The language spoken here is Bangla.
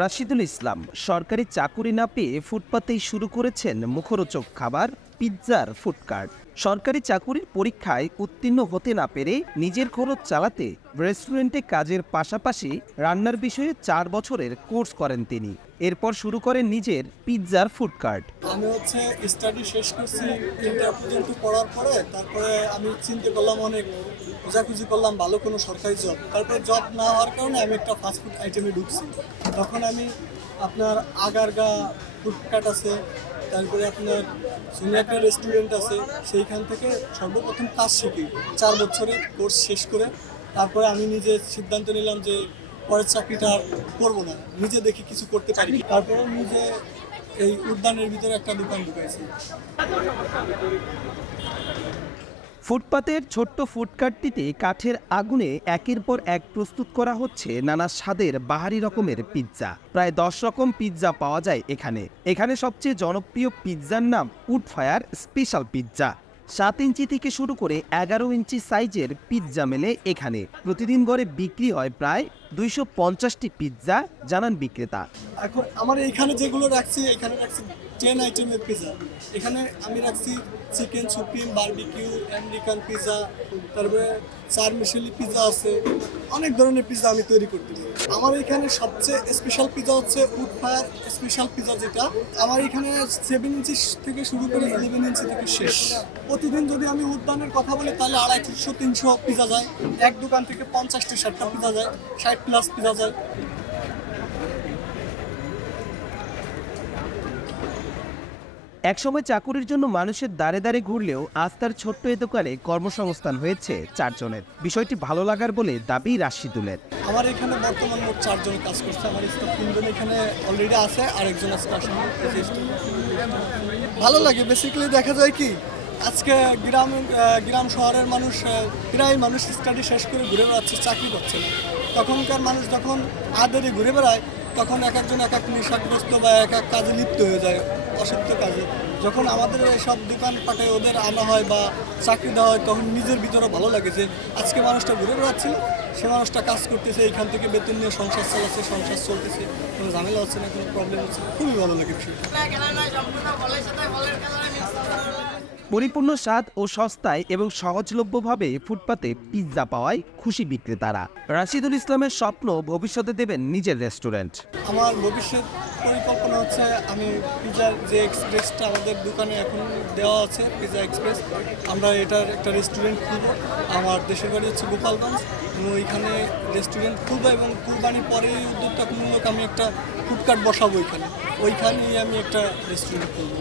রাশিদুল ইসলাম সরকারি চাকুরি না পেয়ে ফুটপাতেই শুরু করেছেন মুখরোচক খাবার পিৎজার ফুডকার্ট। সরকারি চাকুরির পরীক্ষায় উত্তীর্ণ হতে না পেরে নিজের খরচ চালাতে রেস্টুরেন্টে কাজের পাশাপাশি রান্নার বিষয়ে 4 বছরের কোর্স করেন তিনি। এরপর শুরু করেন নিজের পিৎজার ফুডকার্ট। আমি স্টাডি শেষ করছি, ইন্টার পর্যন্ত পড়ার পরে তারপরে আমি চিন্তা করলাম, অনেক খোঁজাখুঁজি করলাম ভালো কোনো সরকারি জব। তারপরে জব না হওয়ার কারণে আমি একটা ফাস্টফুড আইটেমে ঢুকছি। তখন আমি আপনার আগারগা ফুডকার্ট আছে, তারপরে আপনার সুন্দর একটা রেস্টুরেন্ট আছে, সেইখান থেকে সর্বপ্রথম কাজ শিখি। 4 বছরের কোর্স শেষ করে তারপরে আমি নিজে সিদ্ধান্ত নিলাম যে পরের চাকরিটা আর করবো না, নিজে দেখি কিছু করতে পারি। তারপরে নিজে এই উদ্যানের ভিতরে একটা দোকান ঢুকাইছি। ফুটপাতের ছোট্ট ফুডকার্টটিতে কাঠের আগুনে একের পর এক প্রস্তুত করা হচ্ছে নানা স্বাদের বাহারি রকমের পিৎজা। প্রায় 10 রকম পিৎজা পাওয়া যায় এখানে সবচেয়ে জনপ্রিয় পিৎজার নাম উড ফায়ার স্পেশাল পিৎজা। 7 ইঞ্চি থেকে শুরু করে 11 ইঞ্চি সাইজের পিৎজা মেলে এখানে। প্রতিদিন গড়ে বিক্রি হয় প্রায় 250টি পিৎজা, জানান বিক্রেতা। এখন আমার এইখানে যেগুলো রাখছি, এখানে রাখছি 10 আইটেমের পিৎজা। এখানে আমি রাখছি chicken supreme, barbecue, American pizza, তারপরে চার মিশেলি পিৎজা আছে। অনেক ধরনের পিৎজা আমি তৈরি করতে পারি। আমার এখানে সবচেয়ে স্পেশাল পিৎজা হচ্ছে উড ফায়ার স্পেশাল পিৎজা, যেটা আমার এখানে 7 ইঞ্চি থেকে শুরু করে 11 ইঞ্চি থেকে শেষ। প্রতিদিন যদি আমি উদ্যানের কথা বলি তাহলে 250-300 পিৎজা যায়। এক দোকান থেকে 50-60টা পিৎজা যায়, 60+ পিৎজা যায়। একসময় চাকুরির জন্য মানুষের দাঁড়ে দাঁড়ে ঘুরলেও আজ তার ছোট্ট এ দোকানে কর্মসংস্থান হয়েছে 4 জনের। বিষয়টি ভালো লাগার বলে দাবি রাশিদুলের। আমার এখানে বর্তমান মোট 4 জন কাজ করছে। আমার স্টাফ 3 জন এখানে অলরেডি আছে, আরেকজন আছে। ভালো লাগে। বেসিক্যালি দেখা যায় কি, আজকে গ্রাম শহরের মানুষ, প্রায় মানুষ স্টাডি শেষ করে ঘুরে বেড়াচ্ছে, চাকরি পাচ্ছে না। তখনকার মানুষ যখন আদেরে ঘুরে বেড়ায়, তখন এক একজন এক এক নেশাগ্রস্ত বা এক এক কাজে লিপ্ত হয়ে যায়, অসত্য কাজে। যখন আমাদের সব দোকানপাটে ওদের আনা হয় বা চাকরি দেওয়া হয়, তখন নিজের ভিতরে ভালো লাগে যে আজকে মানুষটা ঘুরে বেড়াচ্ছিল, সে মানুষটা কাজ করতেছে, এইখান থেকে বেতন নিয়ে সংসার চালাচ্ছে, সংসার চলতেছে, কোনো ঝামেলা হচ্ছে না, কোনো প্রবলেম হচ্ছে না। খুবই ভালো লাগে বিষয়টা। পরিপূর্ণ স্বাদ ও সস্তায় এবং সহজলভ্যভাবে ফুটপাতে পিৎজা পাওয়ায় খুশি বিক্রেতারা। রাশিদুল ইসলামের স্বপ্ন ভবিষ্যতে দেবেন নিজের রেস্টুরেন্ট। আমার ভবিষ্যৎ পরিকল্পনা হচ্ছে, আমি পিৎজার যে এক্সপ্রেসটা আমাদের দোকানে এখন দেওয়া আছে, পিৎজা এক্সপ্রেস, আমরা এটার একটা রেস্টুরেন্ট খুলব। আমার দেশের বাড়ি হচ্ছে গোপালগঞ্জ, ওইখানে রেস্টুরেন্ট খুলবো এবং কুরবানির পরে উদ্যোক্তামূলক আমি একটা ফুডকার্ট বসাবো ওইখানেই আমি একটা রেস্টুরেন্ট খুলবো।